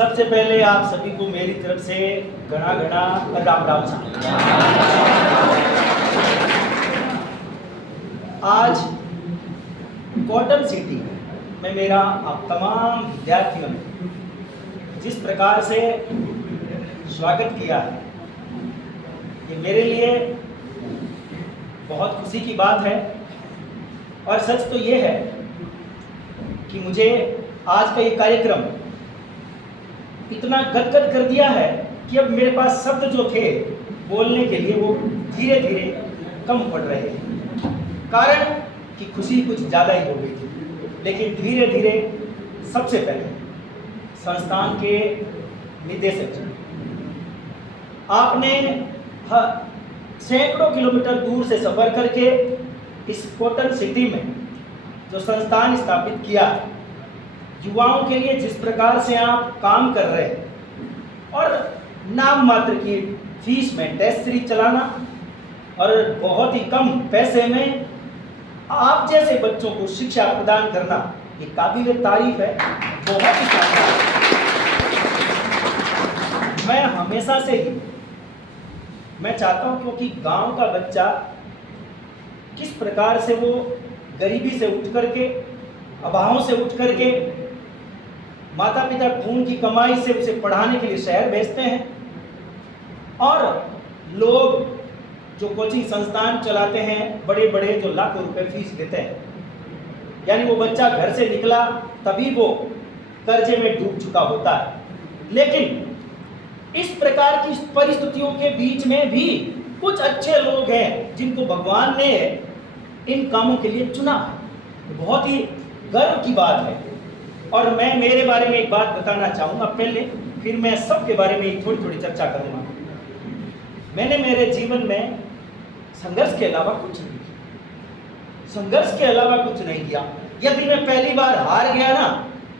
सबसे पहले आप सभी को मेरी तरफ से घना घना राम राम साहब। आज कॉटन सिटी में मेरा आप तमाम विद्यार्थियों ने जिस प्रकार से स्वागत किया है, ये मेरे लिए बहुत खुशी की बात है। और सच तो ये है कि मुझे आज का ये कार्यक्रम इतना गदगद कर दिया है कि अब मेरे पास शब्द जो थे बोलने के लिए वो धीरे धीरे कम पड़ रहे हैं। कारण कि खुशी कुछ ज़्यादा ही हो गई थी, लेकिन धीरे धीरे सबसे पहले संस्थान के निदेशक जी, आपने सैकड़ों किलोमीटर दूर से सफ़र करके इस कॉटन सिटी में जो संस्थान स्थापित किया, युवाओं के लिए जिस प्रकार से आप काम कर रहे हैं और नाम मात्र की फीस में टेस्ट सीरीज चलाना और बहुत ही कम पैसे में आप जैसे बच्चों को शिक्षा प्रदान करना, ये काबिल तारीफ है, बहुत ही शानदार। मैं हमेशा से ही मैं चाहता हूँ, क्योंकि गांव का बच्चा किस प्रकार से वो गरीबी से उठ करके, अभावों से उठ करके माता पिता खून की कमाई से उसे पढ़ाने के लिए शहर भेजते हैं, और लोग जो कोचिंग संस्थान चलाते हैं बड़े बड़े जो लाखों रुपए फीस देते हैं, यानी वो बच्चा घर से निकला तभी वो कर्जे में डूब चुका होता है। लेकिन इस प्रकार की परिस्थितियों के बीच में भी कुछ अच्छे लोग हैं जिनको भगवान ने इन कामों के लिए चुना है। बहुत ही गर्व की बात है। और मैं मेरे बारे में एक बात बताना चाहूँगा पहले, फिर मैं सबके बारे में थोड़ी थोड़ी चर्चा करूँगा। मैंने मेरे जीवन में संघर्ष के अलावा कुछ नहीं किया, संघर्ष के अलावा कुछ नहीं किया। यदि मैं पहली बार हार गया ना,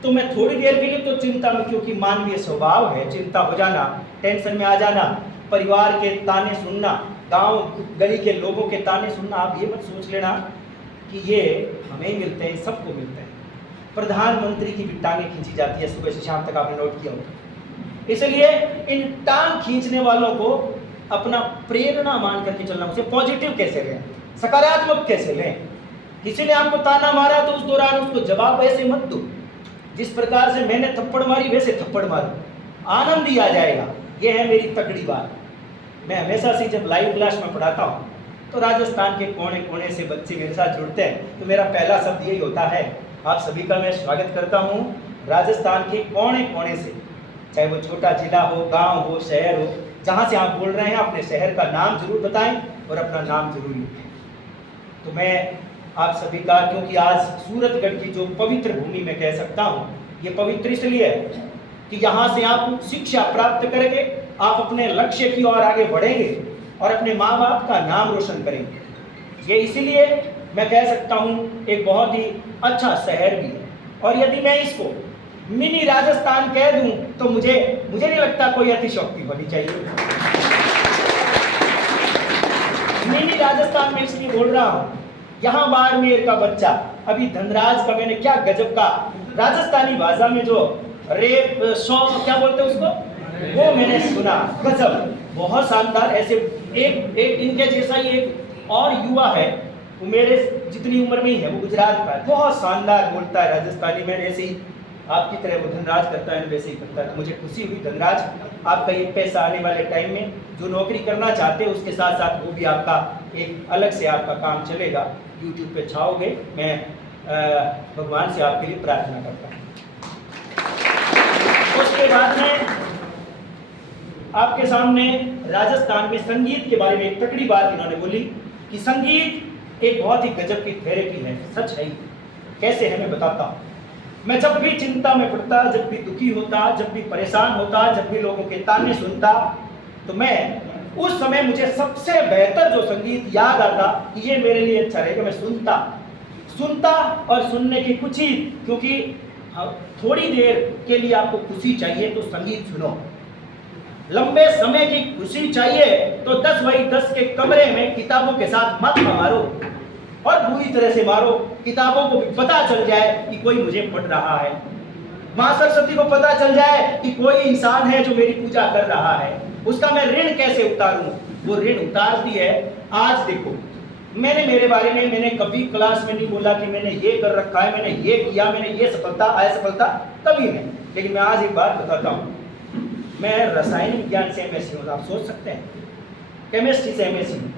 तो मैं थोड़ी देर के लिए तो चिंता में, क्योंकि मानवीय स्वभाव है चिंता हो जाना, टेंशन में आ जाना, परिवार के ताने सुनना, गांव गली के लोगों के ताने सुनना। आप ये मत सोच लेना कि ये हमें मिलते हैं, सबको मिलते हैं। प्रधानमंत्री की भी टांगें खींची जाती है सुबह से शाम तक, आपने नोट किया होगा। इसलिए इन टांग खींचने वालों को अपना प्रेरणा मान करके चलना। उसे पॉजिटिव कैसे लें, सकारात्मक कैसे लें। किसी ने आपको ताना मारा तो उस दौरान उसको जवाब ऐसे मत दो जिस प्रकार से मैंने थप्पड़ मारी वैसे थप्पड़ मारो, आनंद ही आ जाएगा। ये है मेरी तगड़ी बात। मैं हमेशा से जब लाइव क्लास में पढ़ाता हूँ तो राजस्थान के कोने कोने से बच्चे मेरे साथ जुड़ते हैं, तो मेरा पहला शब्द यही होता है, आप सभी का मैं स्वागत करता हूँ राजस्थान के कोने कोने से, चाहे वो छोटा जिला हो, गांव हो, शहर हो, जहाँ से आप बोल रहे हैं अपने शहर का नाम जरूर बताएं और अपना नाम जरूर लिखें। तो मैं आप सभी का, क्योंकि आज सूरतगढ़ की जो पवित्र भूमि में कह सकता हूँ, ये पवित्र इसलिए है कि यहाँ से आप शिक्षा प्राप्त करके आप अपने लक्ष्य की ओर आगे बढ़ेंगे और अपने माँ बाप का नाम रोशन करेंगे। ये इसीलिए मैं कह सकता हूँ एक बहुत ही अच्छा शहर भी है। और यदि मैं इसको मिनी राजस्थान कह दूं तो मुझे नहीं लगता कोई अतिशयोक्ति होनी चाहिए। मिनी राजस्थान में इसलिए बोल रहा हूँ, यहाँ बाड़मेर का बच्चा, अभी धनराज का मैंने क्या गजब का राजस्थानी भाषा में जो रेप सॉन्ग क्या बोलते हैं उसको, वो मैंने सुना, गजब, बहुत शानदार। ऐसे एक इनके जैसा ही एक और युवा है, वो मेरे जितनी उम्र में ही है, वो गुजरात का है, बहुत शानदार बोलता है राजस्थानी। मैंने ऐसे ही आपकी तरह वो धनराज करता है, वैसे ही करता है। तो मुझे खुशी हुई धनराज, आपका ये पैसा आने वाले टाइम में जो नौकरी करना चाहते हैं उसके साथ साथ वो भी आपका एक अलग से आपका काम चलेगा, यूट्यूब पे छाओगे। मैं भगवान से आपके लिए प्रार्थना करता हूँ। उसके बाद में आपके सामने राजस्थान में संगीत के बारे में एक तगड़ी बात इन्होंने बोली कि संगीत एक बहुत ही गजब की थेरेपी है। सच है, कैसे है मैं बताता हूँ। मैं जब भी चिंता में पड़ता, जब भी दुखी होता, जब भी परेशान होता, जब भी लोगों के ताने सुनता, तो मैं उस समय मुझे सबसे बेहतर जो संगीत याद आता कि ये मेरे लिए अच्छा रहेगा, मैं सुनता और सुनने की कुछ ही, क्योंकि थोड़ी देर के लिए आपको खुशी चाहिए तो संगीत सुनो, लंबे समय की खुशी चाहिए तो 10x10 के कमरे में किताबों के साथ मत मारो और बुरी तरह से मारो, किताबों को भी पता चल जाए कि कोई मुझे पढ़ रहा है। माँ सरस्वती को पता चल जाए कि कोई इंसान है जो मेरी पूजा कर रहा है, उसका मैं ऋण कैसे उतारूं? वो ऋण उतारती है। आज देखो, मेरे बारे में मैंने कभी क्लास में नहीं बोला कि मैंने ये कर रखा है, मैंने ये किया, मैंने ये सफलता असफलता, कभी नहीं। लेकिन मैं आज एक बात बताता हूँ, मैं रसायन विज्ञान से एमएससी हूँ, आप सोच सकते हैं, केमिस्ट्री से एमएससी हूँ।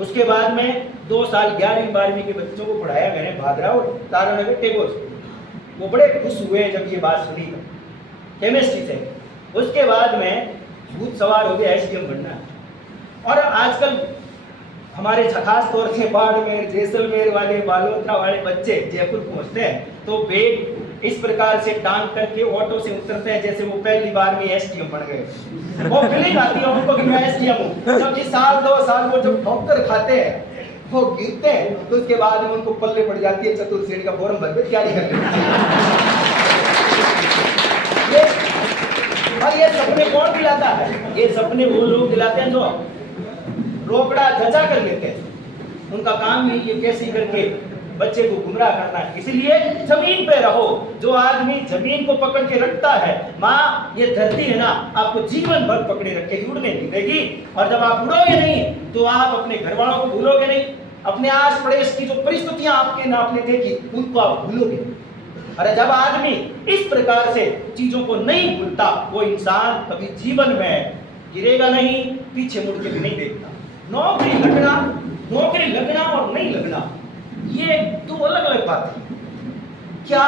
उसके बाद में 2 साल 11वीं 12वीं के बच्चों को पढ़ाया मैंने भादरा और तारानगर टेगोर से। वो बड़े खुश हुए जब ये बात सुनी तो, केमिस्ट्री से। उसके बाद में भूत सवार हो गया एसडीएम बनना। और आजकल हमारे खास तौर से बाड़मेर जैसलमेर वाले बालोतरा वाले बच्चे जयपुर पहुंचते हैं तो बैग इस प्रकार से टांग करके ऑटो से उतरते हैं जैसे वो पहली बार में एसडीएम बन गए। वो फीलिंग आती है उनको कि मैं एसडीएम हूँ। जबकि साल 2 साल वो जब ठोकर खाते हैं, वो गिरते हैं, तो उसके बाद में उनको पल्ले पड़ जाती है चतुर्थ श्रेणी का फॉर्म भर के तैयारी कर और ये सपने कौन दिलाता है? ये सपने वो लोग दिलाते हैं जो रोकड़ा धजा कर लेते हैं। उनका काम ही ये कैसे करके बच्चे को गुमराह करना है। इसलिए जमीन पे रहो। जो आदमी जमीन को पकड़ के रखता है, माँ ये धरती है ना, आपको जीवन भर पकड़े रखे, उड़ने नहीं देगी। और जब आप उड़ोगे नहीं तो आप अपने घर वालों को भूलोगे नहीं, अपने आस पड़ोस की जो परिस्थितियां आपके ना आपने देखी उनको आप भूलोगे। अरे जब आदमी इस प्रकार से चीजों को नहीं भूलता, वो इंसान कभी जीवन में गिरेगा नहीं, पीछे मुड़ के भी नहीं देखता। नौकरी लगना और नहीं लगना, ये 2 अलग अलग बात है। क्या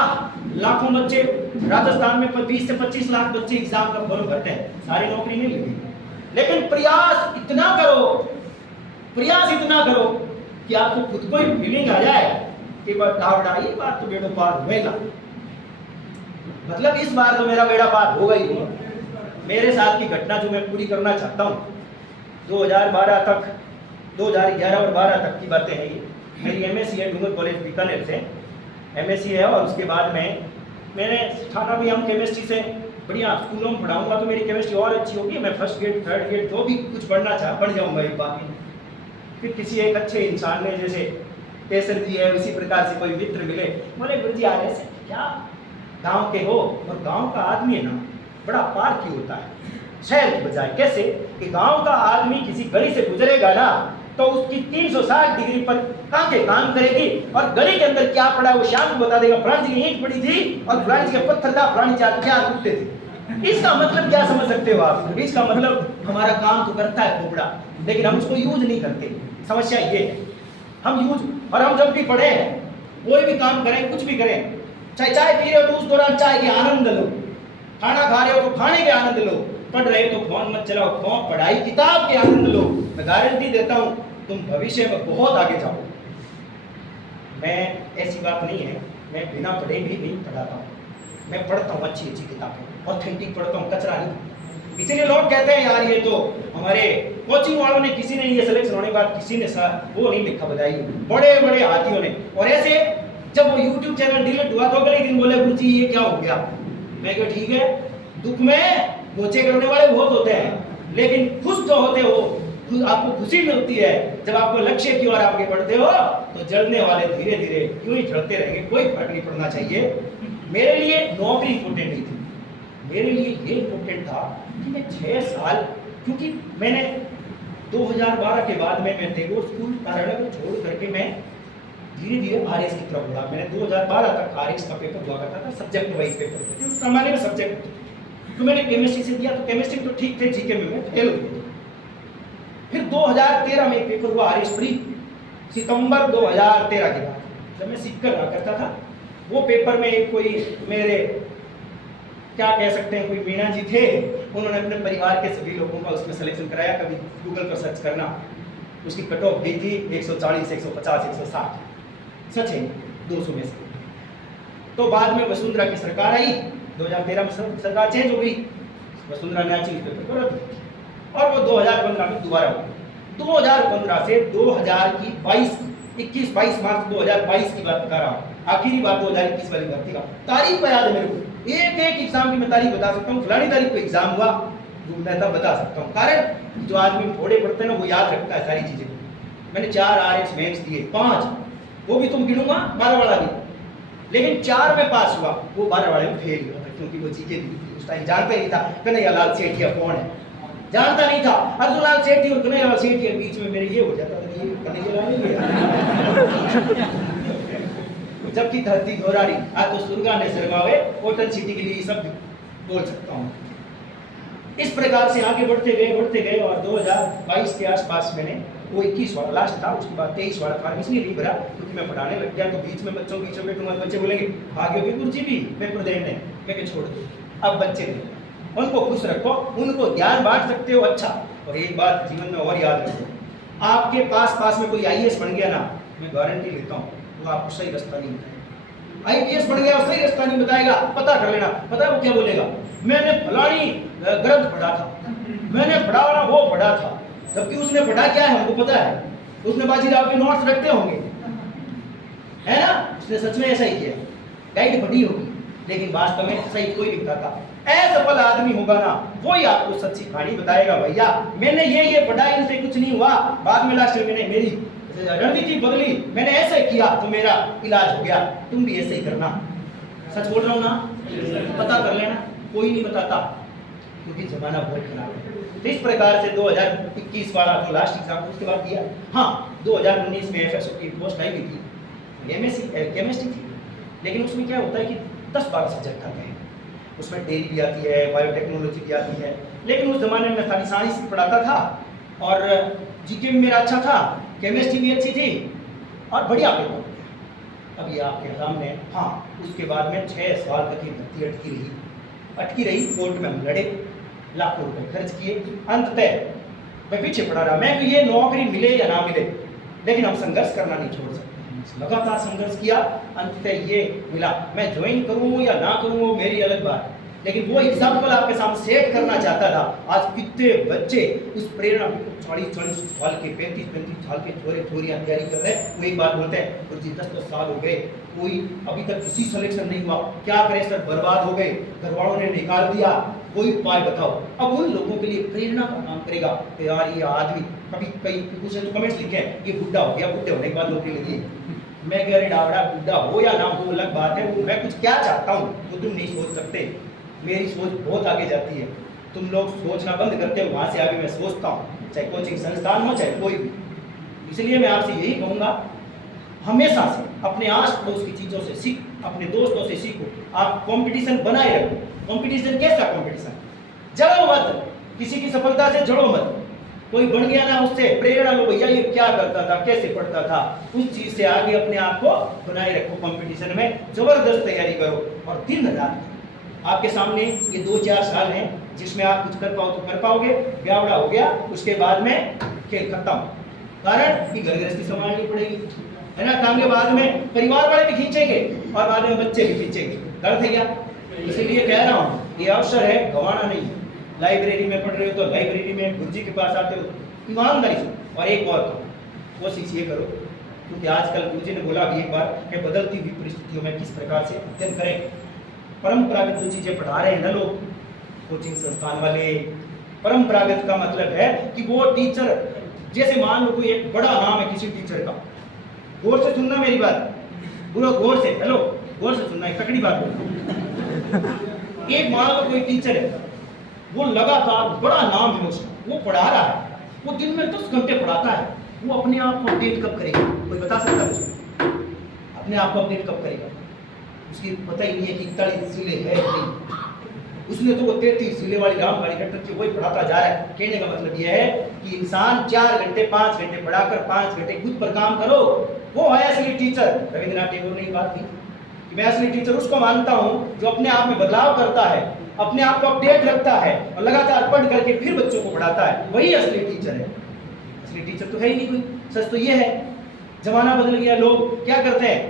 लाखों बच्चे राजस्थान में 20 से 25 लाख बच्चे एग्जाम का फॉर्म भरते हैं, सारी नौकरी नहीं लगेगी। लेकिन प्रयास इतना करो कि आपको खुद को ही फीलिंग आ जाए कि बड़ा ये बात तो बेड़ो पार होगा। मतलब इस बार तो मेरा बेड़ा पार होगा ही होगा। मेरे साथ की घटना जो मैं पूरी करना चाहता हूँ, 2012 तक, 2011 और 12 तक की बातें हैं ये। मेरी एमएससी है डूंगर कॉलेज बीकानेर से, एमएससी है। और उसके बाद में मैंने थाना भी हम केमिस्ट्री से बढ़िया स्कूलों में पढ़ाऊंगा तो मेरी केमिस्ट्री और अच्छी होगी। मैं फर्स्ट ग्रेड, थर्ड ग्रेड जो भी कुछ पढ़ना चाह पढ़ जाऊंगा एक बात में। फिर किसी एक अच्छे इंसान ने, जैसे केसर जी है, उसी प्रकार से कोई मित्र मिले, बोले गुरु जी आ रहे से क्या गाँव के हो? और गाँव का आदमी है ना बड़ा पार क्यों होता है शहर की बजाय। कैसे कि गांव का आदमी किसी गली से गुजरेगा ना तो उसकी 360 डिग्री पर आंखें काम करेगी और गली के अंदर क्या पड़ा है वो शाम को बता देगा। फलानी जी की ईंट पड़ी थी और फलानी जी का पत्थर था, फलानी चार क्या कुत्ते थे। इसका मतलब क्या समझ सकते हो आप? इसका मतलब हमारा काम तो करता है खोपड़ा, लेकिन हम उसको यूज नहीं करते। समस्या ये है, हम यूज, और हम जब भी पढ़े कोई भी काम करें, कुछ भी करें, चाहे चाय पी रहे हो तो उस दौरान चाय के आनंद लो, खाना खा रहे हो तो खाने के आनंद लो, पढ़ रहे हो तो फोन मत चलाओ, फोन पढ़ाई किताब के आनंद लो। मैं गारंटी देता हूं तुम भविष्य में बहुत आगे जाओ। मैं ऐसी बात नहीं है, मैं बिना पढ़े भी नहीं पढ़ाता हूँ। मैं पढ़ता हूँ अच्छी अच्छी किताबें, ऑथेंटिक पढ़ता हूँ, कचरा नहीं। इसीलिए लोग कहते हैं यार ये तो हमारे कोचिंग वालों ने, किसी ने ये सिलेक्शन होने के बाद किसी ने वो नहीं लिखा, बधाई बड़े बड़े हाथियों ने। और ऐसे जब वो यूट्यूब चैनल डिलीट हुआ तो अगले दिन बोले गुरु जी ये क्या हो गया। मैं कहा ठीक है, दुख में मोचे करने वाले बहुत होते हैं, लेकिन खुश जो होते हो, आपको खुशी मिलती है जब आपको लक्ष्य की ओर आगे बढ़ते हो, तो जलने वाले धीरे धीरे यूं ही जलते रहेंगे, कोई फर्क नहीं पड़ना चाहिए। मेरे लिए नौकरी इंपोर्टेंट नहीं थी, मेरे लिए ये इंपोर्टेंट था कि मैं 6 साल, क्योंकि मैंने 2012 के बाद में मैं टेगोर स्कूल तारानगर को छोड़ करके मैं धीरे धीरे आरएस की तरफ बढ़ा। मैंने 2012 तक आरएस का पेपर हुआ करता था, सब्जेक्ट वाइज पेपर थे, उस जमाने में सब्जेक्ट तो मैंने केमिस्ट्री से दिया, तो केमिस्ट्री तो ठीक थे, जीके में मैं फेल हो गया। फिर 2013 में पेपर हुआ आरएस प्री, सितंबर 2013 के बाद जब मैं सीख कर रहा करता था, वो पेपर में कोई मेरे क्या कह सकते हैं, कोई मीणा जी थे, उन्होंने अपने परिवार के सभी लोगों का उसमें सिलेक्शन कराया। कभी गूगल पर सर्च करना, उसकी कट ऑफ गई थी 140, 150, 160, सच है 200 में से। तो बाद में वसुंधरा की सरकार आई, 2013 में सरकार चेंज हो गई, वसुंधरा ने अच्छी पेपर को रख दिया और वो 2015 में दोबारा हो गई। 2015 से 21-22 मार्च 2022 की बात बता रहा हूँ, आखिरी बात 2021 वाली बात थी। तारीख पर याद है मेरे को, एक एक एग्जाम की मैं तारीख बता सकता हूँ, फलानी तारीख को एग्जाम हुआ, मैं तब बता सकता हूँ। कारण जो आदमी थोड़े पढ़ते हैं ना वो याद रखता है सारी चीजें। मैंने 4 आरएस मेंस दिए, 5 वो भी तुम गिनूंगा, 12 वाला भी, लेकिन 4 में पास हुआ, वो 12 वाले में फेल हुआ था, क्योंकि वो जीके उस टाइम जानते नहीं था कन्हैयालाल सेठिया कौन है, जानता नहीं था। अर्जुनलाल सेठी और कन्हैयालाल सेठी के बीच में मेरे ये हो जाता था, ये कन्हैयालाल नहीं है जबकि धरती घोरारी आज तो सुरगा ने सरगावे, कॉटन सिटी के लिए सब बोल सकता हूँ। इस प्रकार से आगे बढ़ते गए और 2022 के आसपास मैंने वो 21 वाला लास्ट था, उसके बाद 23 वाला फॉर्म इसलिए नहीं भरा क्योंकि मैं पढ़ाने लग गया, तो बीच में बच्चों के बीच में बैठूंगा, बच्चे बोलेंगे भाग्य भी गुरुजी भी पेपर देने, मैं छोड़ दो। अब बच्चे उनको खुश रखो, उनको ज्ञान बांट सकते हो, अच्छा। और एक बात जीवन में और याद रखो, आपके पास में कोई IAS बन गया ना, मैं गारंटी लेता हूँ वो आपको सही रास्ता नहीं बताएगा। IPS बन गया, सही रास्ता नहीं बताएगा, पता कर लेना। पता है वो क्या बोलेगा, मैंने फलानी ग्रंथ पढ़ा था, मैंने पढ़ा वो पढ़ा था, जबकि उसने पढ़ा क्या है हमको पता है, उसने बाजीराव के नोट्स रखते होंगे, है ना, उसने सच में ऐसा ही किया, गाइड पढ़ी होगी, लेकिन वास्तव में सही कोई नहीं बताता। असफल आदमी होगा ना, वही आपको सच्ची कहानी बताएगा, भैया मैंने ये पढ़ा, इनसे कुछ नहीं हुआ, बाद में लास्ट में मैंने मेरी रणनीति बदली, मैंने ऐसे किया तो मेरा इलाज हो गया, तुम भी ऐसे ही करना। सच बोल रहा हूँ ना, पता कर लेना, कोई नहीं बताता क्योंकि जमाना बहुत खराब है। तो इस प्रकार से 2021 वाला जो लास्ट एग्जाम उसके बाद दिया। हाँ, 2019 में FSO की पोस्ट आई हुई थी, MSc केमिस्ट्री थी, लेकिन उसमें क्या होता है कि 10-12 सब्जेक्ट आते हैं, उसमें डेयरी भी आती है, बायोटेक्नोलॉजी भी आती है, लेकिन उस जमाने में खाली साइंस पढ़ाता था और GK भी मेरा अच्छा था, केमिस्ट्री भी अच्छी थी और बढ़िया पेपर। अब ये आपके सामने। हाँ, उसके बाद में 6 साल तक की भर्ती अटकी रही, कोर्ट में हम लड़े, लाखों रुपए खर्च किए, अंततः मैं पीछे पड़ा रहा, मैं कि ये नौकरी मिले या ना मिले, लेकिन हम संघर्ष करना नहीं छोड़ सकते, लगातार संघर्ष किया, अंततः ये मिला। मैं ज्वाइन करूं या ना करूं वो मेरी अलग बात, लेकिन वो एग्जाम्पल आपके सामने सेट करना चाहता था। आज कितने बच्चे उस प्रेरणा, 40-40 साल के, 35-35 साल के छोरियां तैयारी कर रहे हैं, वो एक बात बोलते हैं गुरुजी 10-10 साल हो गए, कोई अभी तक किसी सिलेक्शन नहीं हुआ, क्या करें सर, बर्बाद हो गए, घर वालों ने निकाल दिया, कोई उपाय बताओ। अब उन लोगों के लिए प्रेरणा का काम करेगा कि यार ये आदमी, कभी कई कुछ तो कमेंट्स लिखे हैं ये बुढ़ा हो गया, बुढ़े होने के बाद नौकरी लगी, मैं कह रही डावड़ा बुढ़ा हो या ना हो अलग बात है, वो मैं कुछ क्या चाहता हूँ वो तुम नहीं सोच सकते, मेरी सोच बहुत आगे जाती है, तुम लोग सोचना बंद करते हो, वहाँ से आगे मैं सोचता हूँ, चाहे कोचिंग संस्थान हो चाहे कोई भी। इसलिए मैं आपसे यही कहूँगा, हमेशा से अपने आस पड़ोस की चीज़ों से सीख, अपने दोस्तों से सीखो, आप कंपटीशन बनाए रखो। कंपटीशन कैसा कंपटीशन, जड़ो मत, किसी की सफलता से जड़ो मत, कोई बन गया ना उससे प्रेरणा लो, भैया ये क्या करता था, कैसे पढ़ता था, उस चीज़ से आगे अपने आप को बनाए रखो, कंपटीशन में जबरदस्त तैयारी करो और दिन रात। आपके सामने ये 2-4 साल हैं जिसमें आप कुछ कर पाओ तो कर पाओगे, ब्यावड़ा हो गया उसके बाद में खेल खत्म, कारण कि घर गृहस्थी संभालनी पड़ेगी, है ना, काम के बाद में परिवार वाले भी खींचेंगे और बाद में बच्चे भी खींचेंगे, दर्द है क्या। इसीलिए कह रहा हूँ ये अवसर है, गंवाना नहीं। लाइब्रेरी में पढ़ रहे हो तो लाइब्रेरी में गुरुजी के पास आते हो ईमानदारी से, और एक और कोशिश ये करो, क्योंकि आजकल गुरुजी ने बोला अभी एक बार कि बदलती हुई परिस्थितियों में किस प्रकार से अध्ययन करें। परंपरागत जो चीज़ें पढ़ा रहे हैं ना लोग, कोचिंग संस्थान वाले, परंपरागत का मतलब है कि वो टीचर, जैसे मान लो कोई एक बड़ा नाम है किसी टीचर का, गौर से सुनना मेरी बात, पूरा गौर से, हेलो गौर से सुनना, एक तकड़ी बात बोलूं। एक मान लो कोई टीचर है, वो लगातार बड़ा नाम है उसका, वो पढ़ा रहा है, वो दिन में 10 घंटे पढ़ाता है, वो अपने आप को अपडेट कब करेगा, कोई बता सकता है मुझे, अपने आप को अपडेट कब करेगा, उसकी पता ही नहीं है कि 41 जिले है नहीं, उसने तो वो 33 जिले वाली रामबाड़ी डॉक्टर की वही पढ़ाता जा रहा है। कहने का मतलब यह है कि इंसान 4 घंटे 5 घंटे पढ़ाकर 5 घंटे खुद पर काम करो, वो है असली टीचर। रविंद्रनाथ टैगोर ने बात की कि मैं असली टीचर उसको मानता हूँ जो अपने आप में बदलाव करता है, अपने आप को अपडेट रखता है और लगातार पढ़ करके फिर बच्चों को पढ़ाता है, वही असली टीचर है। असली टीचर तो है ही नहीं कोई। सच तो ये है, जमाना बदल गया, लोग क्या करते हैं,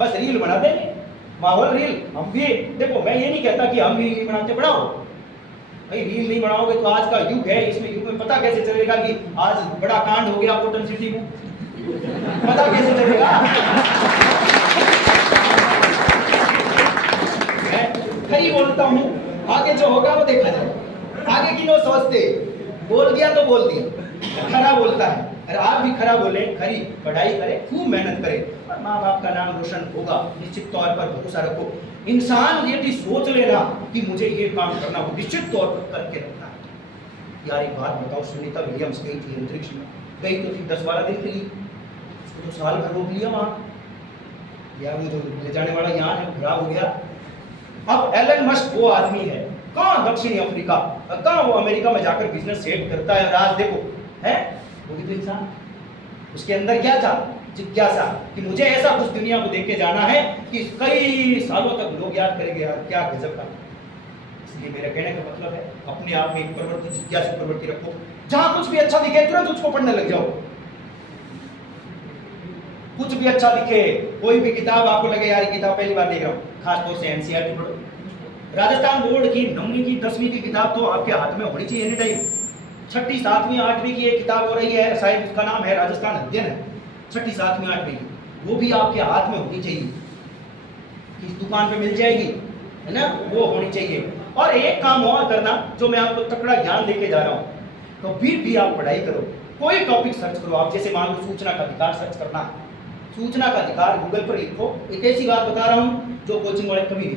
बस रील बना देंगे, माहौल रील। हम भी देखो, मैं ये नहीं कहता कि हम रील नहीं बनाते, बनाओ भाई, रील नहीं बनाओगे तो आज का युग है, इसमें युग में पता कैसे चलेगा कि आज बड़ा कांड हो गया कॉटन सिटी में, पता कैसे चलेगा। मैं खरी बोलता हूँ, आगे जो होगा वो देखा जाए, आगे की नो सोचते, बोल दिया तो बोल दिया, खरा बोलता है, अरे आप भी खरा बोले, खरी पढ़ाई करें, खूब मेहनत करें और माँ बाप का नाम रोशन होगा, निश्चित तौर पर भरोसा रखो। इंसान यदि सोच लेना कि मुझे ये काम करना हो, निश्चित तौर पर करके रखना है। यार एक बात बताओ, सुनीता विलियम्स गई थी अंतरिक्ष में, गई तो थी 10-12 दिन के लिए, उसको तो साल भर रोक लिया वहाँ, यार वो जो ले जाने वाला यान है खराब हो गया। अब एलन मस्क वो आदमी है, कहाँ दक्षिणी अफ्रीका, कहाँ वो अमेरिका में जाकर बिजनेस सेट करता है, आज देखो है वो भी तो इंसान। उसके अंदर क्या था, जिज्ञासा कि मुझे ऐसा कुछ दुनिया को देख के जाना है कि कई सालों तक लोग याद करेंगे यार क्या गजब का। इसलिए मेरा कहने का मतलब है अपने आप में एक प्रवृत्ति, जिज्ञासा प्रवृत्ति रखो, जहां कुछ भी अच्छा दिखे तुरंत उसको पढ़ने लग जाओ। कुछ भी अच्छा दिखे, कोई भी किताब आपको लगे यार किताब पहली बार देख रहा हूँ, खासतौर से एनसीईआरटी पढ़ो। राजस्थान बोर्ड की 9वीं की 10वीं की किताब तो आपके हाथ में होनी चाहिए एनी टाइम। 6ठी 7वीं 8वीं की एक किताब हो रही है, शायद उसका नाम है राजस्थान अध्ययन है, 6ठी 7वीं 8वीं की, वो भी आपके हाथ में होनी चाहिए, किस दुकान पे मिल जाएगी है ना, वो होनी चाहिए। और एक काम और करना जो मैं आपको तकड़ा ज्ञान देके जा रहा हूँ, कभी भी आप पढ़ाई करो, कोई टॉपिक सर्च करो आप, जैसे मान लो सूचना का अधिकार सर्च करना, सूचना का अधिकार गूगल पर लिखो। एक ऐसी बात बता रहा हूँ जो कोचिंग वाले कभी नहीं,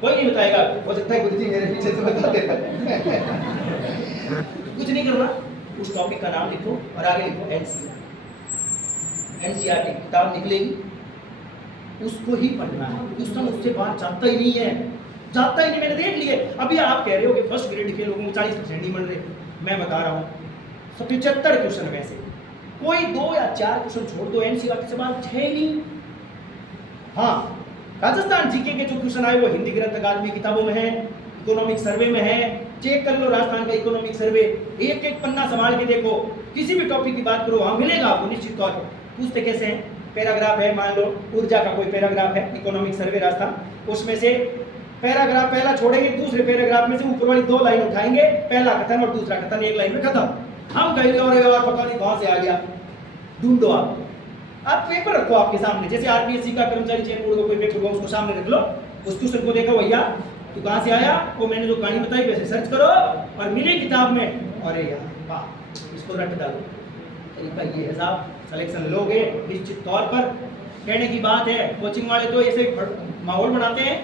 कोई नहीं बताएगा, हो सकता है गुरुजी मेरे पीछे से बता देता है। कुछ नहीं करना, उस टॉपिक का नाम लिखो और आगे लिखो एनसीईआरटी किताब निकलेगी, उसको ही पढ़ना है। क्वेश्चन उससे बाहर जाता ही नहीं है, जाता ही नहीं। मैंने देख लिए, अभी आप कह रहे हो कि फर्स्ट ग्रेड के लोगों को 40% नहीं मिल रहे, मैं बता रहा हूँ 75 क्वेश्चन में से कोई 2 या 4 क्वेश्चन छोड़ दो, एनसीईआरटी से बाहर है ही नहीं। हाँ, राजस्थान जीके के जो क्वेश्चन आए वो हिंदी ग्रंथ अकादमी किताबों में है, इकोनॉमिक सर्वे में है, चेक कर लो राजस्थान का इकोनॉमिक सर्वे, एक एक पन्ना संभाल के देखो, किसी भी टॉपिक की बात करो वहां मिलेगा आपको निश्चित तौर पर। पूछते कैसे हैं, पैराग्राफ है, मान लो ऊर्जा का कोई पैराग्राफ है, इकोनॉमिक सर्वे राजस्थान, उसमें से पैराग्राफ पहला छोड़ेंगे, दूसरे पैराग्राफ में से ऊपर वाली 2 लाइन उठाएंगे, पहला कथन और दूसरा कथन एक लाइन में खत्म। हम कहेंगे और पता नहीं कहां से आ गया, ढूंढो आप पेपर रखो आपके सामने, जैसे आरपीएससी का कर्मचारी चयन बोर्ड का कोई पेपर होगा उसको सामने रख लो, उस क्वेश्चन को देखो भैया तू कहां से आया, वो मैंने जो कहानी बताई वैसे सर्च करो और मिले किताब में, अरे यार वाह इसको रट डालो। तरीका ये है साहब, सिलेक्शन लोगे निश्चित तौर पर। कहने की बात है, कोचिंग वाले तो ऐसे माहौल बनाते हैं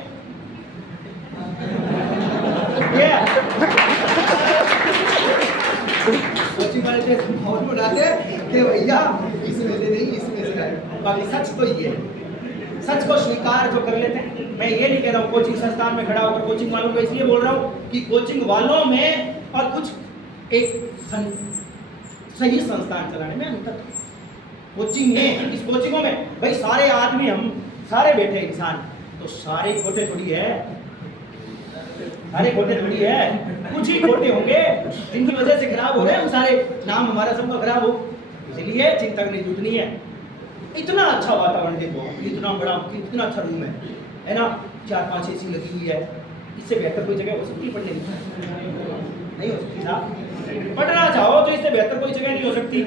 कोचिंग वाले से माहौल बनाते हैं कि भैया इसमें से नहीं इसमें से नहीं। बाकी सच तो ये है, सच को स्वीकार जो कर लेते हैं। मैं ये नहीं कह रहा हूँ कोचिंग संस्थान में खड़ा होकर कोचिंग वालों को, इसलिए बोल रहा हूँ कि कोचिंग वालों में और कुछ एक सही संस्थान चलाने में अंतर। कोचिंग है, इस कोचिंगों में भाई सारे आदमी, हम सारे बैठे इंसान, तो सारे खोटे थोड़ी है, सारे खोटे थोड़ी है, कुछ ही खोटे होंगे जिनकी वजह से खराब हो रहे हैं हम सारे, नाम हमारा सबका खराब हो। इसलिए चिंता करनी जुटनी है। इतना अच्छा वातावरण देखो, इतना बड़ा, इतना अच्छा रूम है ना, 4-5 एसी लगी हुई है, इससे बेहतर कोई जगह हो सकती है पढ़ने की? नहीं हो सकती साहब। पढ़ना चाहो तो इससे बेहतर कोई जगह नहीं हो सकती,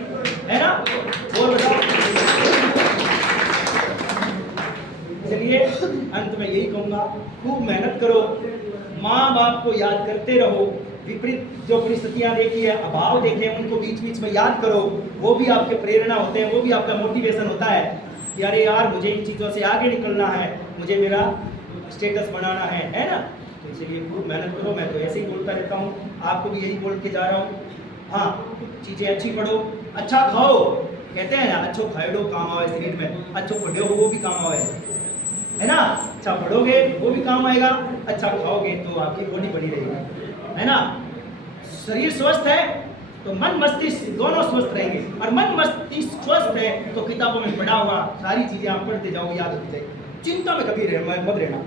है ना। और बताओ, इसलिए अंत में यही कहूँगा, खूब मेहनत करो, माँ बाप को याद करते रहो, विपरीत जो परिस्थितियां देखी है, अभाव देखे हैं, उनको बीच बीच में याद करो, वो भी आपके प्रेरणा होते हैं, वो भी आपका मोटिवेशन होता है कि अरे यार मुझे इन चीज़ों से आगे निकलना है, मुझे मेरा स्टेटस बनाना है ना। तो इसलिए खूब मेहनत करो। मैं तो ऐसे ही बोलता रहता हूँ, आपको भी यही बोल के जा रहा हूँ। हाँ, चीज़ें अच्छी पढ़ो, अच्छा खाओ, कहते हैं ना अच्छो खाएडो काम आवे शरीर में, अच्छो पढ़ो वो भी काम आवे, है ना। अच्छा पढ़ोगे वो भी काम आएगा, अच्छा खाओगे तो आपकी बॉडी बनी रहेगी, है ना। शरीर स्वस्थ है तो मन मस्तिष्क दोनों स्वस्थ रहेंगे, और मन मस्तिष्क स्वस्थ है तो किताबों में पढ़ा हुआ सारी चीज़ें आप पढ़ते जाओ, याद होती जाएगी। चिंता में कभी मत रहना।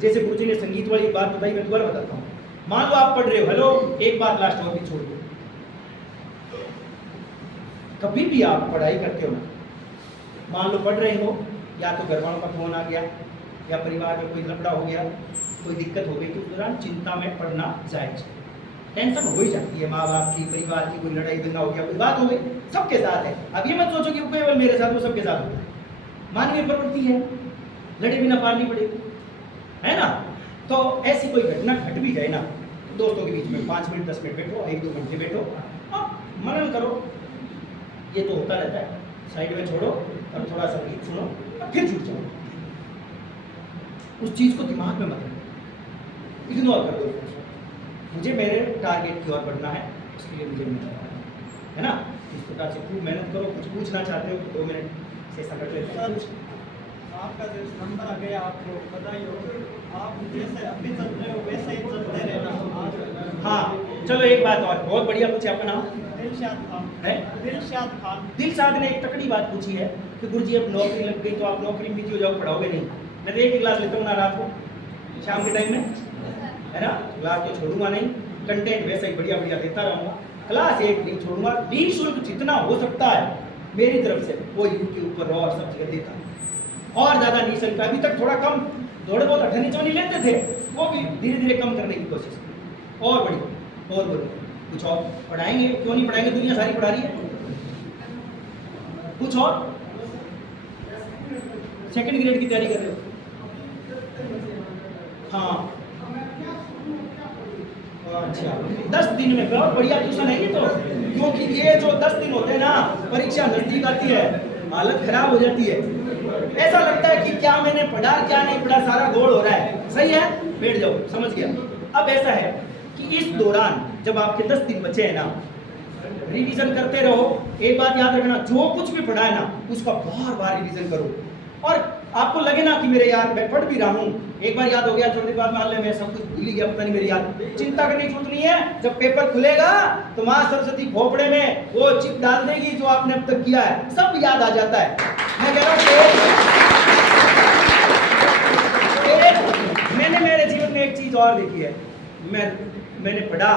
जैसे गुरुजी ने संगीत वाली बात बताई, मैं दोबारा बताता हूँ। मान लो आप पढ़ रहे हो, हेलो एक बात लास्ट और भी छोड़ दो, कभी भी आप पढ़ाई करते हो ना, मान लो पढ़ रहे हो, या तो घर वालों का फोन आ गया, या परिवार में कोई लफड़ा हो गया, कोई दिक्कत हो गई, तो उस दौरान चिंता में पढ़ना जायज। टेंशन हो ही जाती है, माँ बाप की, परिवार की, कोई लड़ाई दंगा हो गया, कोई बात हो गई, सबके साथ है। अब ये मत सोचो कि वो केवल मेरे साथ, वो सबके साथ होता है, मानवीय प्रवृत्ति है, लड़े बिना पालनी पड़ेगी, है ना। तो ऐसी कोई घटना घट भी जाए ना, दोस्तों के बीच में 5 मिनट 10 मिनट बैठो, 1-2 घंटे बैठो, मनन करो, ये तो होता रहता है, साइड में छोड़ो और थोड़ा सा गीत सुनो और फिर जुट जाओ। उस चीज़ को दिमाग में मत रखो, इग्नोर कर दो। मुझे मेरे टारगेट की ओर बढ़ना है, इसके लिए मुझे मेहनत करना है ना। इस प्रकार से खूब मेहनत करो। कुछ पूछना चाहते हो तो 2 मिनट से सकट लेते हैं। आपका जो नंबर आ गया आपको बधाई हो। आप जैसे अभी चलते हो वैसे ही चलते रहना। हाँ चलो एक बात और, बहुत बढ़िया पूछे। आपका नाम? दिलशाद खान है? दिलशाद खान। दिलशाद ने एक तकड़ी बात पूछी है कि गुरुजी अब नौकरी लग गई तो आप नौकरी में बिजी हो जाओ, पढ़ाओगे नहीं। मैं तो एक ही क्लास लेता हूँ ना रात को, शाम के टाइम में, है ना। क्लास तो छोड़ूंगा नहीं, कंटेंट वैसे ही बढ़िया बढ़िया देता रहूँगा। क्लास एक नहीं छोड़ूंगा, निःशुल्क जितना हो सकता है मेरी तरफ से वो यूट्यूब पर और सब जगह देता हूँ। और ज़्यादा नहीं सकता, अभी तक थोड़ा कम, थोड़े बहुत अठन्नी चौनी लेते थे, वो भी धीरे धीरे कम करने की कोशिश की। और बढ़िया और बढ़िया कुछ और पढ़ाएंगे, क्यों नहीं पढ़ाएंगे, दुनिया सारी पढ़ा रही है। कुछ और? सेकंड ग्रेड की तैयारी कर रहे हो? हाँ अच्छा, 10 दिन में बहुत बढ़िया ट्यूशन है ये तो। क्योंकि ये जो 10 दिन होते हैं ना, परीक्षा नजदीक आती है, हालत खराब हो जाती है। ऐसा लगता है कि क्या मैंने पढ़ा क्या नहीं पढ़ा, सारा गोल हो रहा है। सही है, बैठ जाओ, समझ गया। अब ऐसा है कि इस दौरान जब आपके 10 दिन बचे हैं ना, रिवीजन करते रहो। एक बात याद रखना, जो कुछ भी पढ़ा है ना उसका बार बार रिवीजन करो। और आपको लगे ना कि मेरे यार मैं पढ़ भी रहा हूँ, एक बार याद हो गया, थोड़ी देर बाद मान ले मैं सब कुछ भूल ही गया, पता नहीं मेरी याद। चिंता करने की जरूरत नहीं है। जब पेपर खुलेगा तो माँ सरस्वती खोपड़े में वो चिप डाल देगी जो आपने अब तक किया है, सब याद आ जाता है। मैं कह रहा हूँ मैंने मेरे जीवन में एक चीज और देखी है। मैंने पढ़ा,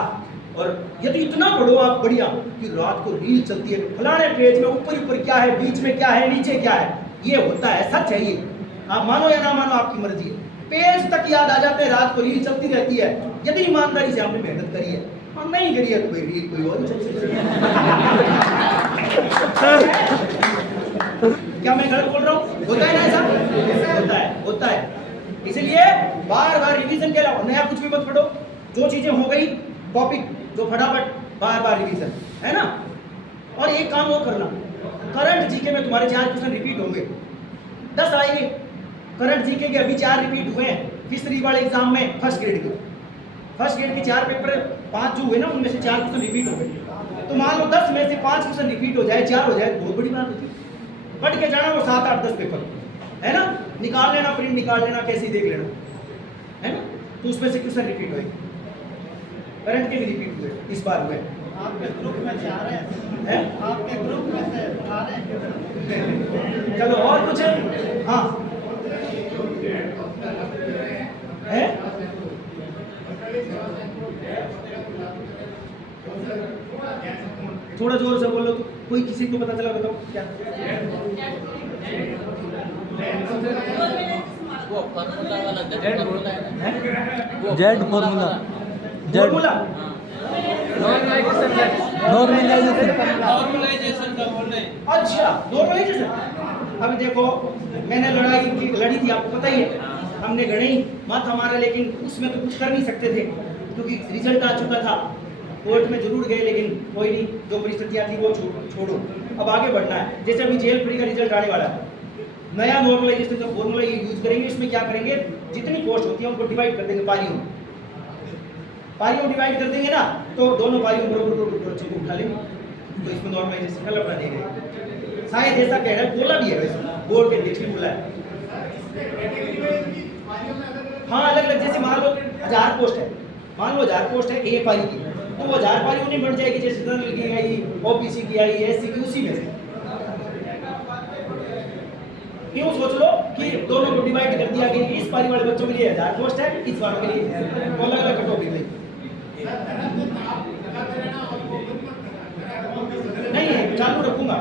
और यदि इतना पढ़ो आप बढ़िया कि रात को रील चलती है, फलाने पेज में ऊपर क्या है, बीच में क्या है, नीचे क्या है, ये होता है। सच है ये, आप मानो या ना मानो आपकी मर्जी है। पेज तक याद आ जाते हैं, रात को रील चलती रहती है। यदि ईमानदारी से आपने मेहनत करी है, और नहीं करी है तो भाई रील कोई और ही चलती है। क्या मैं गलत बोल रहा हूँ? होता है ना ऐसा? होता है। इसलिए बार बार रिवीजन के अलावा नया कुछ भी मत पढ़ो। जो चीजें हो गई टॉपिक, जो फटाफट बार बार रिवीजन, है ना। और एक काम और करना, करंट जीके में तुम्हारे 4 क्वेश्चन रिपीट होंगे, 10 आएंगे। करंट जीके के अभी 4 रिपीट हुए हैं तीसरी वाले एग्जाम में, फर्स्ट ग्रेड के 4 पेपर 5 जो हुए ना, उनमें से 4 क्वेश्चन रिपीट हो गए। तो मान लो 10 में से 5 क्वेश्चन रिपीट हो जाए, 4 हो जाए, बहुत बड़ी बात होती है। पढ़ के जाना, वो 7, 8, 10 पेपर, है ना। निकाल लेना, प्रिंट निकाल लेना, कैसे देख लेना, है ना। तो उसमें से क्वेश्चन रिपीट हुए, करंट के भी रिपीट हुए, इस बार हुए। आपके ग्रुप में से आ रहे हैं? आपके ग्रुप में से आ रहे हैं? चलो और कुछ? हाँ है? थोड़ा जोर से बोलो तो कोई किसी को पता चला, बताओ क्या? वो फॉर्मूला वाला जेड फॉर्मूला है, जेड फॉर्मूला, फॉर्मूला नॉर्मलाइजेशन का बोल रहे हैं। अच्छा, नॉर्मलाइजेशन। अभी देखो, मैंने लड़ी थी, आपको पता ही है। हमने गणित मत हमारा, लेकिन उसमें तो कुछ कर नहीं सकते थे क्योंकि रिजल्ट आ चुका था। कोर्ट में जरूर गए, लेकिन कोई नहीं, जो परिस्थितियाँ थी वो छोड़ो, अब आगे बढ़ना है। जैसे अभी जेल फ्री का रिजल्ट आने वाला है, नया नॉर्मलाइजेशन जो फॉर्मूला ये यूज करेंगे, इसमें क्या करेंगे, जितनी पोस्ट होती है उनको डिवाइड कर देंगे, पारियों डिवाइड कर देंगे ना, तो दोनों पारियों बरोबर बच्चों को उठा लेंगे। तो इसमें नॉर्मलाइजेशन का लफड़ा नहीं रहेगा। शायद ऐसा कह रहा है, बोला भी है वैसे, बोर्ड के अध्यक्ष ने बोला है। हाँ, अलग अलग, जैसे मान लो 1000 पोस्ट है, मान लो 1000 पोस्ट है ए पारी की, तो वो 1000 पारी उन्हें बढ़ जाएगी, जैसे जनरल की आई, ओबीसी की आई, एससी की, उसी में से। यूँ सोच लो कि दोनों को डिवाइड कर दिया कि इस पारी वाले बच्चों के लिए 1000 पोस्ट है, इस वालों के लिए तो अलग अलग कटौती हुई। नहीं है, चालू रखूंगा,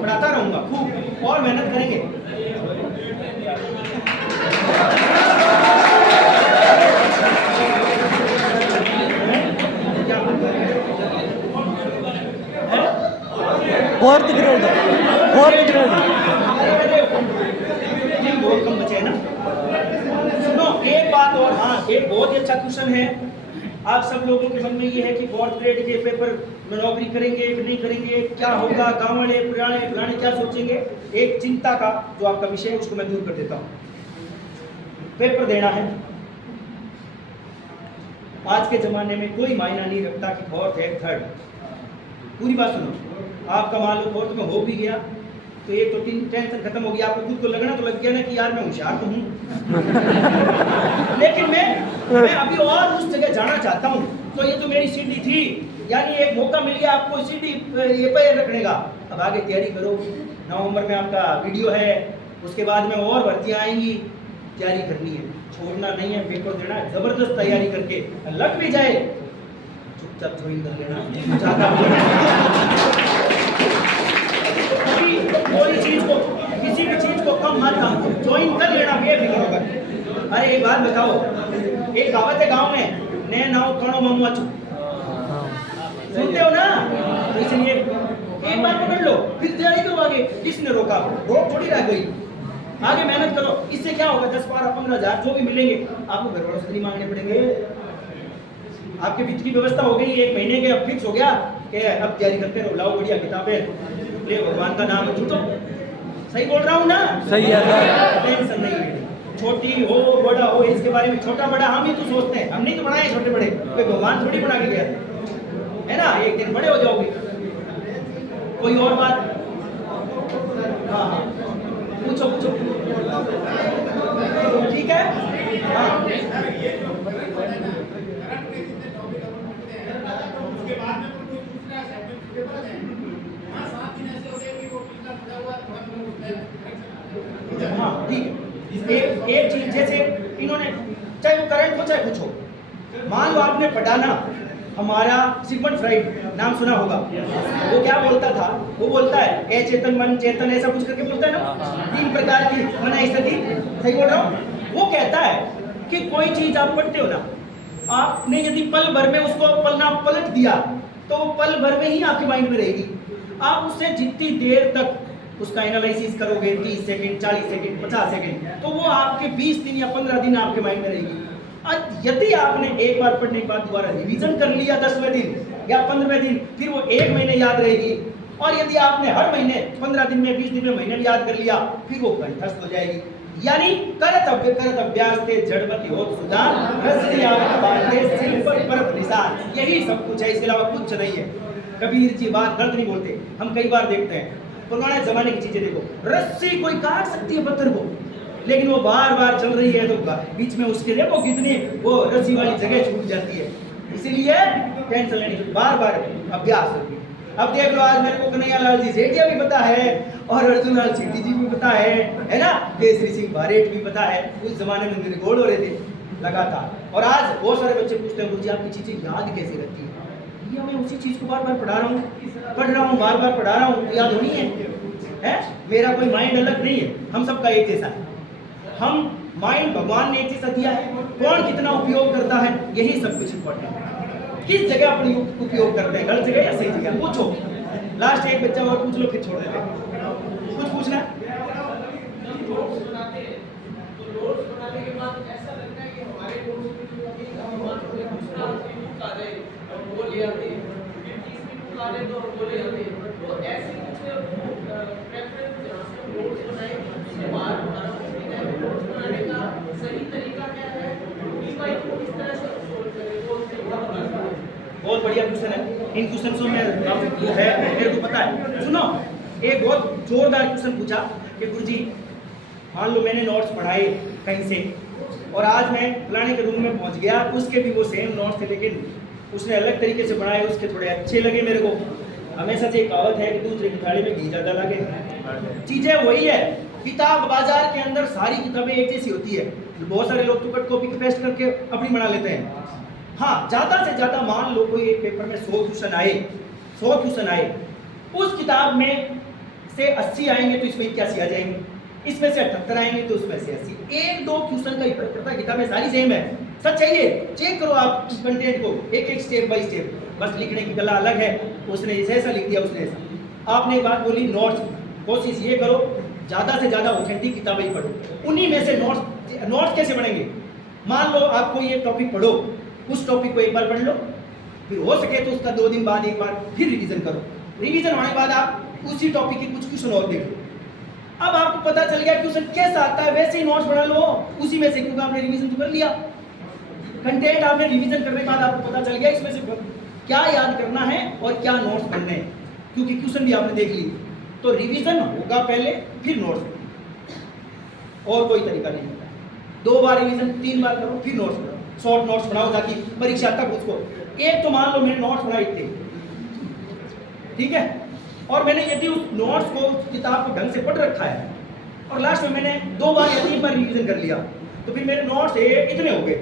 पढ़ाता रहूंगा, खूब और मेहनत करेंगे। फोर्थ ग्रेड बहुत कम बचे हैं ना। सुनो एक बात और, हाँ एक बहुत ही अच्छा क्वेश्चन है, आप सब लोगों के मन में ये है कि 4th ग्रेड के पेपर में नौकरी करेंगे कि नहीं करेंगे, क्या होगा, गाँव वाले पुराने क्या सोचेंगे। एक चिंता का जो आपका विषय है उसको मैं दूर कर देता हूँ। पेपर देना है, आज के ज़माने में कोई मायना नहीं रखता कि 4th है 3rd। पूरी बात सुनो, आपका मान लो 4th में हो भी गया तो ये तो टेंशन खत्म हो गया, आपको खुद को लगना तो लग गया ना कि यार मैं होशियार तो हूँ लेकिन मैं अभी और उस जगह जाना चाहता हूँ। तो ये तो मेरी सीढ़ी थी, यानी एक मौका मिल गया आपको सीढ़ी ये पैर रखने का। अब आगे तैयारी करो, नवंबर में आपका वीडियो है, उसके बाद में और भर्तियाँ आएंगी, तैयारी करनी है, छोड़ना नहीं है, पेपर देना है, जबरदस्त तैयारी करके लग भी जाए चुपचाप ज्वाइन कर लेना। कोई चीज को, किसी भी चीज को कम मत समझो, ज्वाइन कर लेना बेफिक्र होकर। अरे एक बात बताओ, एक कहावत है गांव में, ने नाव कणो ममुआ चुप, सुनते हो ना? तो इसलिए एक बार पकड़ लो, फिर तैयारी करो आगे। किसने रोका? रोक थोड़ी रहा कोई। आगे मेहनत करो, इससे क्या होगा, 10, 12, 15 हज़ार जो भी मिलेंगे आपको घर वालों से नहीं मांगने पड़ेंगे। आपके वित्त की व्यवस्था हो गई, 1 महीने के अब फिक्स हो गया कि अब तैयारी करते रहो, लाओ बढ़िया किताबें, ले भगवान का नाम है। तो सही बोल रहा हूँ ना? सही है सर। टेंशन नहीं है, छोटी हो बड़ा हो इसके बारे में, छोटा बड़ा हम ही तो सोचते हैं, हम नहीं तो बनाए छोटे बड़े, कोई भगवान थोड़ी बना के दिया है ना। एक दिन बड़े हो जाओगे। कोई और बात? हाँ पूछो पूछो, ठीक है। हाँ हाँ ठीक है। एक चीज जैसे इन्होंने, चाहे वो करंट हो चाहे कुछ हो, मान लो आपने पढ़ाना, हमारा सिगमंड फ्राइड नाम सुना होगा, वो क्या बोलता था? वो बोलता है ए चेतन मन चेतन, ऐसा कुछ करके बोलता है ना, 3 प्रकार की मन स्थिति। सही बोल रहा हूँ? वो कहता है कि कोई चीज आप पढ़ते हो ना, आपने यदि पल भर में उसको पलना पलट दिया तो वो पल भर में ही आपके माइंड में रहेगी। आप उससे जितनी देर तक उसका एनालिसिस करोगे, 30 सेकंड, 40 सेकंड, 50 सेकंड, तो वो आपके 20 दिन या 15 दिन आपके माइंड में रहेगी। यदि आपने एक बार पढ़ने के बाद दोबारा रिवीजन कर लिया 10वें दिन या 15वें दिन, फिर वो 1 महीने याद रहेगी। और यदि आपने हर महीने 15 दिन में, 20 दिन में, महीने में याद कर लिया, फिर वो कंठस्थ हो जाएगी। यानी करत अभ्यास ते जड़मति होत सुधार, रसती आवत बांधे सिर पर परत निशान। यही सब कुछ है, इसके अलावा कुछ नहीं है। कबीर जी बात गलत नहीं बोलते। हम कई बार देखते हैं पुराने जमाने की चीजें, देखो रस्सी कोई काट सकती है पत्थर को, लेकिन वो बार बार चल रही है तो बीच में उसके देखो कितनी वो रस्सी वाली जगह छूट जाती है। इसीलिए टेंशन लेने की, बार बार अभ्यास होगी। अब देख लो, आज मेरे को कन्हैया लाल जी सेठिया भी पता है और अर्जुन लाल सेठी जी भी पता है ना, केसरी सिंह बारेट भी पता है। उस जमाने में मेरे गोल हो रहे थे लगातार। और आज बहुत सारे बच्चे पूछते हैं, गुरुजी आपकी चीजें याद कैसे रहती है? ये मैं उसी चीज को बार बार पढ़ रहा हूँ, बार बार पढ़ा रहा हूँ, याद होनी है? मेरा कोई माइंड अलग नहीं है, हम सबका एक जैसा है। हम माइंड भगवान ने एक जैसा दिया है, कौन कितना उपयोग करता है यही सब कुछ इम्पोर्टेंट है। किस जगह अपनी उपयोग करते हैं, गलत जगह या सही जगह? पूछो। लास्ट एक बच्चा और पूछ लो, फिर छोड़ देते हैं। कुछ पूछना? बहुत बढ़िया क्वेश्चन है। इन क्वेश्चनों में वो है, मेरे को पता है। सुनो, एक बहुत जोरदार क्वेश्चन पूछा कि गुरुजी मान लो मैंने नोट्स पढ़ाए कहीं से और आज मैं फलाने के रूम में पहुंच गया, उसके भी वो सेम नोट्स थे लेकिन उसने अलग तरीके से बनाए, उसके थोड़े अच्छे लगे मेरे को। हमेशा से एक कहावत है कि दूसरे की थाली में घी ज्यादा लगे। चीजें वही है, किताब बाजार के अंदर सारी किताबें एक जैसी होती है। बहुत सारे लोग तो कट कॉपी पेस्ट करके अपनी बना लेते हैं। हाँ, ज्यादा से ज्यादा मान लो कोई एक पेपर में 100 क्वेश्चन आए, उस किताब में से 80 आएंगे तो इसमें 81 आ जाएंगे, इसमें से 78 आएंगे तो उसमें से 80। 1-2 क्वेश्चन का ही फर्क पड़ता है, किताबें सारी सेम है। सच चाहिए, चेक करो आप इस कंटेंट को एक स्टेप बाय स्टेप। बस लिखने की कला अलग है, उसने ऐसा लिख दिया, उसने ऐसा। आपने एक बात बोली नोट्स, कोशिश ये करो ज़्यादा से ज़्यादा ऑथेंटिक किताबें ही पढ़ो। उन्हीं में से नोट्स कैसे बनेंगे? मान लो आप कोई एक टॉपिक पढ़ो, उस टॉपिक को एक बार पढ़ लो, फिर हो सके तो उसका 2 दिन बाद एक बार फिर रिवीजन करो। रिवीजन होने के बाद आप उसी टॉपिक के कुछ क्वेश्चन और देखो। अब आपको पता चल गया क्वेश्चन कैसा आता है, वैसे ही नोट्स बना लो उसी में से, क्योंकि आपने रिवीजन तो कर लिया। कंटेंट आपने रिवीजन करने के बाद आपको पता चल गया इसमें से क्या याद करना है और क्या नोट्स बनने हैं, क्योंकि क्वेश्चन भी आपने देख लिए। तो रिवीजन होगा पहले, फिर नोट्स, और कोई तरीका नहीं होता। 2 बार रिवीजन, 3 बार करो, फिर नोट्स बनाओ। शॉर्ट नोट्स बनाओ ताकि परीक्षा तक उसको, एक तो मान लो मैंने नोट्स बनाए थे, ठीक है, और मैंने यदि उस नोट्स को, उस किताब को ढंग से पढ़ रखा है और लास्ट में मैंने 2 बार या 3 बार रिवीजन कर लिया, तो फिर मेरे नोट्स इतने हो गए,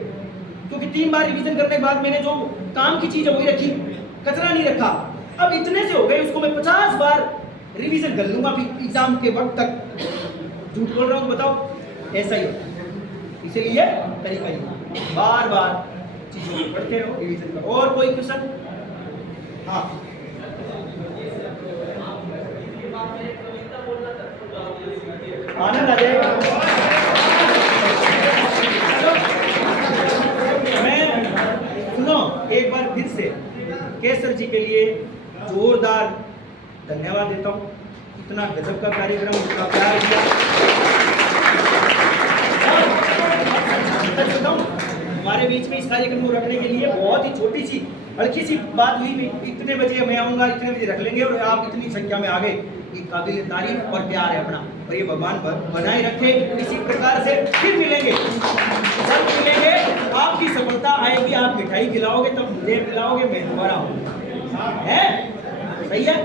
क्योंकि 3 बार रिवीजन करने के बाद मैंने जो काम की चीज़ है वही रखी, कचरा नहीं रखा। अब इतने से हो गए, उसको मैं 50 बार रिवीजन कर लूंगा फिर एग्जाम के वक्त तक। झूठ बोल रहा हूँ तो बताओ, ऐसा ही होता है। इसीलिए तरीका ही बार बार चीज़ों को पढ़ते रहो, रिवीजन करो। और कोई क्वेश्चन? हाँ, आनंद आ जाएगा। मैं सुनो एक बार फिर से केसर जी के लिए जोरदार धन्यवाद देता हूँ। इतना गजब का कार्यक्रम, इतना प्यार दिया। हमारे बीच में इस कार्यक्रम को रखने के लिए बहुत ही छोटी सी हल्की सी बात हुई, इतने बजे मैं आऊँगा, इतने बजे रख लेंगे, और आप इतनी संख्या में आ गए। ये काबिल तारीफ और प्यार है अपना, और ये भगवान पर बनाए रखे। इसी प्रकार से फिर मिलेंगे, जब मिलेंगे आपकी सफलता आएगी, आप मिठाई खिलाओगे, तब मुझे खिलाओगे, मैं दोबारा आऊँगा। है सही है?